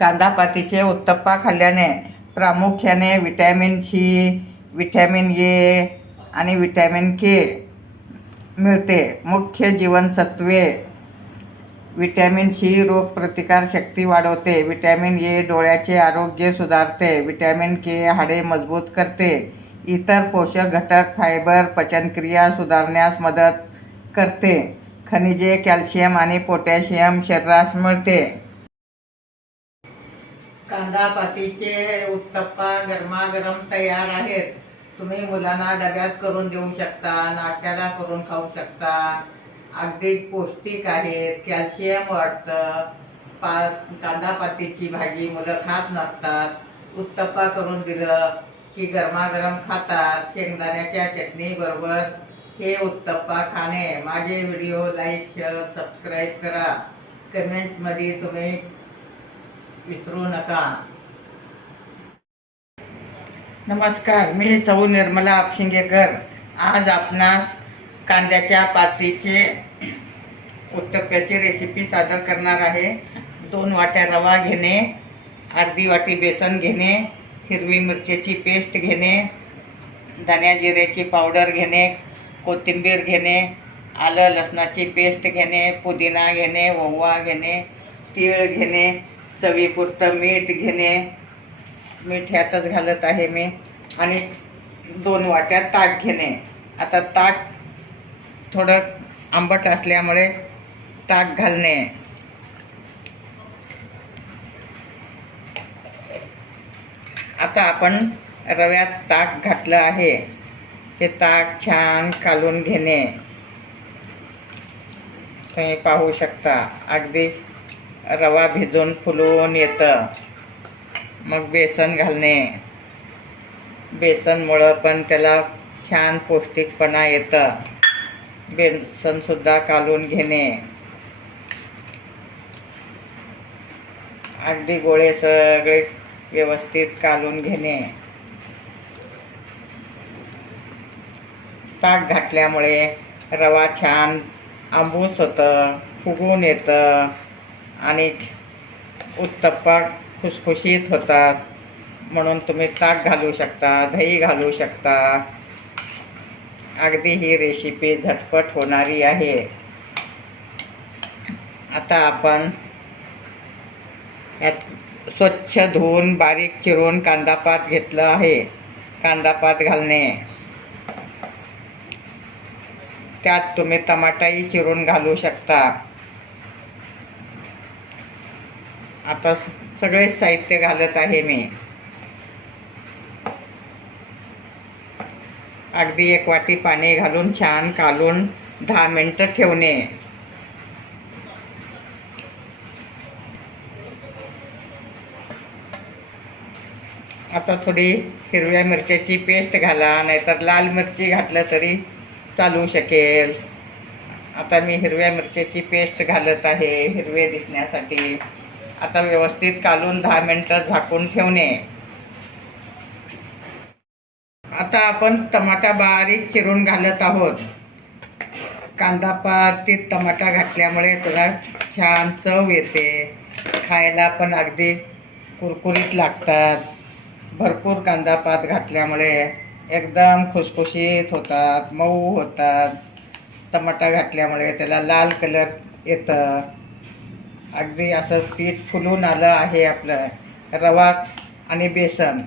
कांदापातीचे उत्तप्पा खाल्ल्याने प्रामुख्याने vitamin C, vitamin A आणि व्हिटॅमिन के मिळते. मुख्य जीवनसत्त्वे: व्हिटॅमिन सी रोगप्रतिकारशक्ती वाढवते, व्हिटॅमिन ए डोळ्याचे आरोग्य सुधारते, व्हिटॅमिन के हाडे मजबूत करते. इतर पोषक घटक: फायबर पचनक्रिया सुधारण्यास मदत करते, खनिजे, कॅल्शियम आणि पोटॅशियम शरीरास मिळते. कांदापातीचे उत्तप्पा गरमागरम तयार आहेत. तुम्ही मुलांना डब्यात करून देऊ शकता, नाश्त्याला करून खाऊ शकता. अगदी पौष्टिक आहेत, कॅल्शियम वाढतं. कांदापातीची भाजी मुलं खात नसतात. उत्तप्पा करून दिलं की गरमागरम खातात. शेंगदाण्याच्या चटणीबरोबर हे उत्तप्पा खाणे. माझे व्हिडिओ लाईक, शेअर, सबस्क्राईब करा. कमेंटमध्ये तुम्ही विसरू नका. नमस्कार, मी सौ निर्मला आपशिंगेकर. आज आपणास कांद्याच्या पातीचे उत्तप्प्याची रेसिपी सादर करणार आहे. 2 वाट्या रवा घेणे, अर्धी वाटी बेसन घेणे, हिरवी मिरचीची पेस्ट घेणे, धण्या जिऱ्याची पावडर घेणे, कोथिंबीर घेणे, आलं लसणाची पेस्ट घेणे, पुदिना घेणे, ओवा घेणे, तीळ घेणे, चवीपुरतं मीठ घेणे. मीठ ह्यातच घालत आहे मी. आणि 2 वाट्या ताक घेणे. आता ताक थोडं आंबट असल्यामुळे ताक घालणे. आता आपण रव्यात ताक घातलं आहे. हे ताक छान कालून घेणे. तुम्ही पाहू शकता अगदी रवा भिजून फुलून येतं. मग बेसन घालणे. बेसनमुळं पण त्याला छान पौष्टिकपणा येतं. बेसनसुद्धा कालून घेणे. अगदी गोळे सगळे व्यवस्थित कालून घेणे. ताक घातल्यामुळे रवा छान आंबूस होतं, फुगून येतं आणि उत्तप्पा खुसखुशीत होतात. म्हणून तुम्ही ताक घालू शकता, दही घालू शकता. अगदी ही रेसिपी झटपट होणारी आहे. आता आपण यात स्वच्छ धुवून बारीक चिरून कांदापात घेतलं आहे. कांदापात घालणे. त्यात तुम्ही टमाटाही चिरून घालू शकता. आता सगळे साहित्य घालत आहे मी. अगदी 1 वाटी पाणी घालून छान कालून 10 मिनिटं ठेवणे. आता थोडी हिरव्या मिरच्याची पेस्ट घाला, नाहीतर लाल मिरची घातलं तरी चालू शकेल. आता मी हिरव्या मिरच्याची पेस्ट घालत आहे हिरवे दिसण्यासाठी. आता व्यवस्थित कालून 10 मिनिटं झाकून ठेवणे. आता आपण टमाटा बारीक चिरून घालत आहोत. कांदापातीत टमाटा घातल्यामुळे त्याला छान चव येते. खायला पण अगदी कुरकुरीत लागतात. भरपूर कांदापात घातल्यामुळे एकदम खुसखुशीत होतात, मऊ होतात. टमाटा घातल्यामुळे त्याला लाल कलर येतं. अगदी असं पीठ फुलून आलं आहे आपलं. रवा आणि बेसन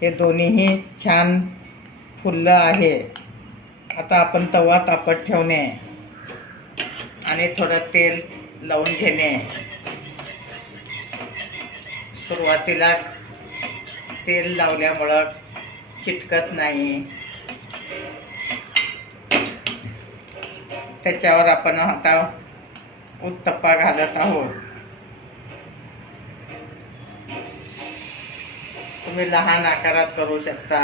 हे दोन्हीही छान फुललं आहे. आता आपण तवा तापत ठेवणे आणि थोडं तेल लावून घेणे. सुरुवातीला तेल लावल्यामुळं चिटकत नाही. त्याच्यावर आपण आता उत्तप्पा घालत आहोत. तुम्ही लहान आकारात करू शकता,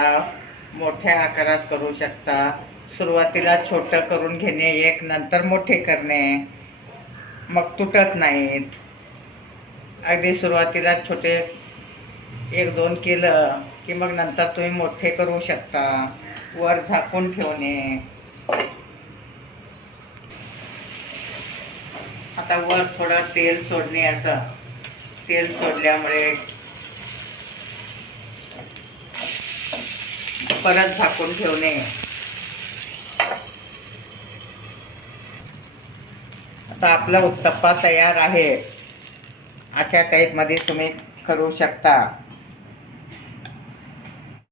मोठ्या आकारात करू शकता. सुरुवातीला छोटं करून घेणे, एक नंतर मोठे करणे, मग तुटत नाहीत. अगदी सुरुवातीला छोटे 1-2 केलं की मग नंतर तुम्ही मोठे करू शकता. वर झाकून ठेवणे. आता वर थोडं तेल सोडणे. असं तेल सोडल्यामुळे परत झाकून ठेवणे. आता आपला उत्तप्पा तयार आहे. अशा टाईपमध्ये तुम्ही करू शकता.